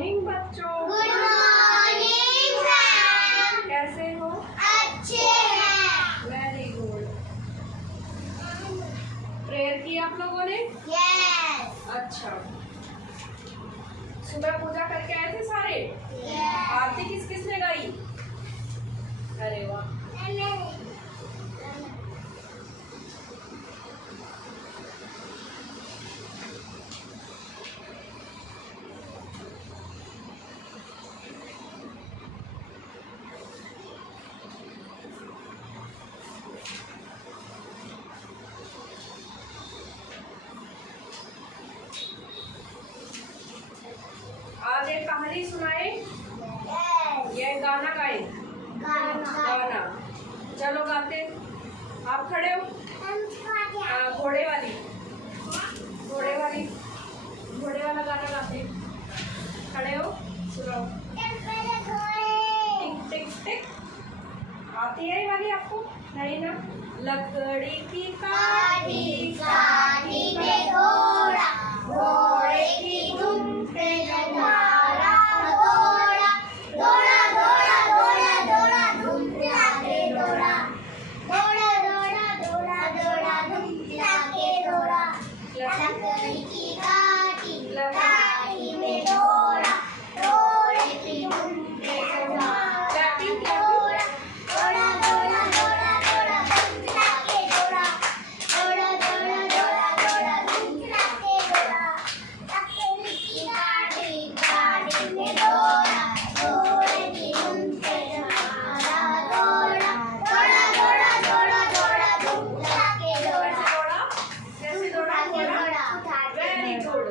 Morning बच्चों। Good morning ma'am. कैसे हो? अच्छे हैं। Very good. प्रेयर की आप लोगों ने? यस। अच्छा, सुबह पूजा करके आए थे सारे? यस। आरती किस किस ने गाई? अरे वाह। आज एक कहानी सुनाए, ये गाना गाए। गाना चलो गाते। आप खड़े हो? घोड़े वाली घोड़े वाला गाना गाते। खड़े हो, सुनाओ। टिक टिक टिक। आती है ये वाली आपको? नहीं ना? लकड़ी की काठी काठी में घोड़ा, घोड़े की धुन पे जमारा घोड़ा, घोड़ा घोड़ा घोड़ा घोड़ा धुन के घोड़ा, घोड़ा घोड़ा घोड़ा घोड़ा धुन के घोड़ा। लकड़ी की काठी में घोड़ा, घोड़े की धुन पे जमारा घोड़ा, घोड़ा घोड़ा घोड़ा घोड़ा धुन के घोड़ा, घोड़ा घोड़ा घोड़ा घोड़ा धुन के घोड़ा। लकड़ी की काठी में घोड़ा, घोड़े की धुन पे जमारा घोड़ा, घोड़ा घोड़ा घोड़ा घोड़ा धुन के घोड़ा। कैसे दौड़ा? Very good.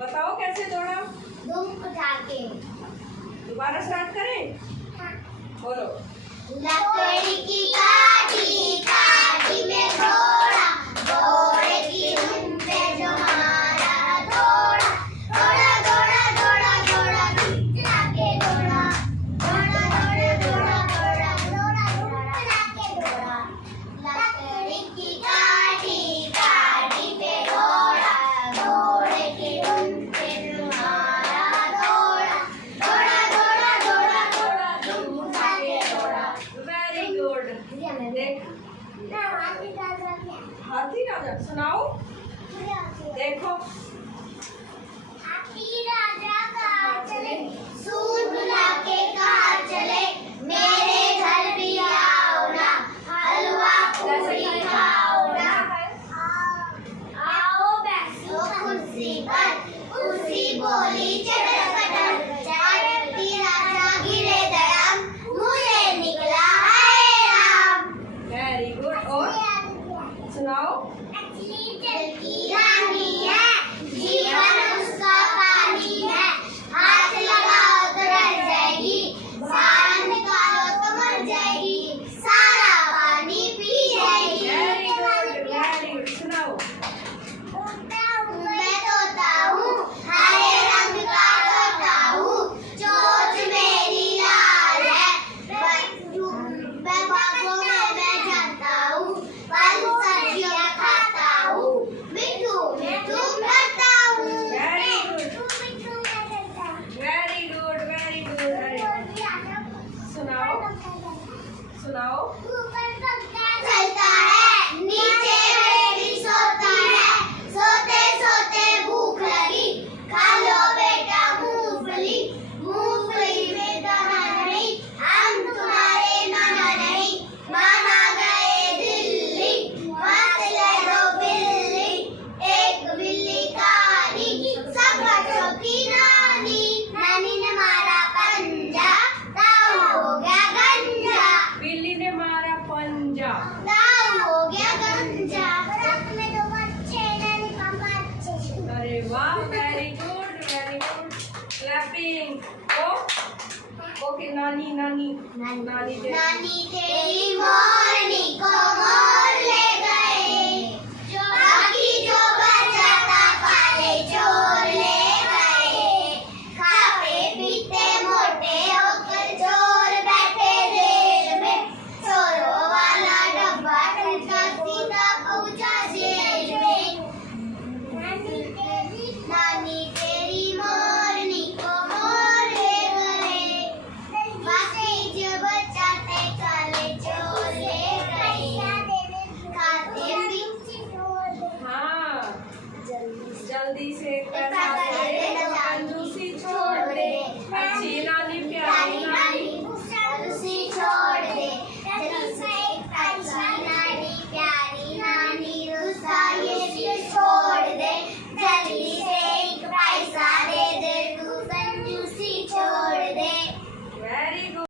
बताओ कैसे दौड़ा? धूम उठा के। दोबारा स्टार्ट करें? बोलो। लकड़ी की काठी में घोड़ा, घोड़े की धुन पे जमारा घोड़ा, घोड़ा घोड़ा घोड़ा घोड़ा धुन के घोड़ा, घोड़ा घोड़ा घोड़ा घोड़ा घोड़ा धुन के घोड़ा। लकड़ी की काठी पे घोड़ा, घोड़े की धुन पे जमारा घोड़ा, घोड़ा घोड़ा घोड़ा घोड़ा धुन के घोड़ा। Very good. देख, हाथी राजा सुनाओ। देखो, हाथी राजा कहाँ चले, सूट बुला के कहाँ चले, मेरे घर भी आओ ना, हलवा पूरी खाओ ना। आओ बैठो कुर्सी पर, कुर्सी बोली चटर पटर, हाथी राजा गिरे दयाम, मुझे निकला है राम। Very good. और सुनाओ। मछली जल की रानी है, जीवन उसका पानी है, हाथ लगाओ तो रह जाएगी, बाहर निकालो तो मर जाएगी, सारा पानी पी जाएगी। Very good, very good. सुनाओ। मैं तोता हूँ, हरे रंग का तोता हूँ, चोंच मेरी लाल है, मैं बागों में मैं जाता हूँ, फल सब्जियाँ खाता हूँ, मिठू मिठू करता हूँ। Very good, very good, very good, very good. सुनाओ, सुनाओ। ऊपर पंखा चलता है, नीचे बेबी सोता है, सोते सोते भूख लगी, खा लो बेटा मूंगफली, मूंगफली में दाना नहीं, हम तुम्हारे नाना नहीं, मामा गए दिल्ली, वहाँ से ले लो बिल्ली, एक बिल्ली कहानी, सब बच्चों की नानी, नानी ने मारा पंजा, दाऊ हो गया गंजा, बिल्ली ने मारा पंजा। दाऊ हो गया गंजा, रथ में दो बच्चे, नानी पापा अच्छे। अरे वाह, very good, very good. Clapping. Okay, नानी नानी नानी नानी तेरी मोरनी को मोर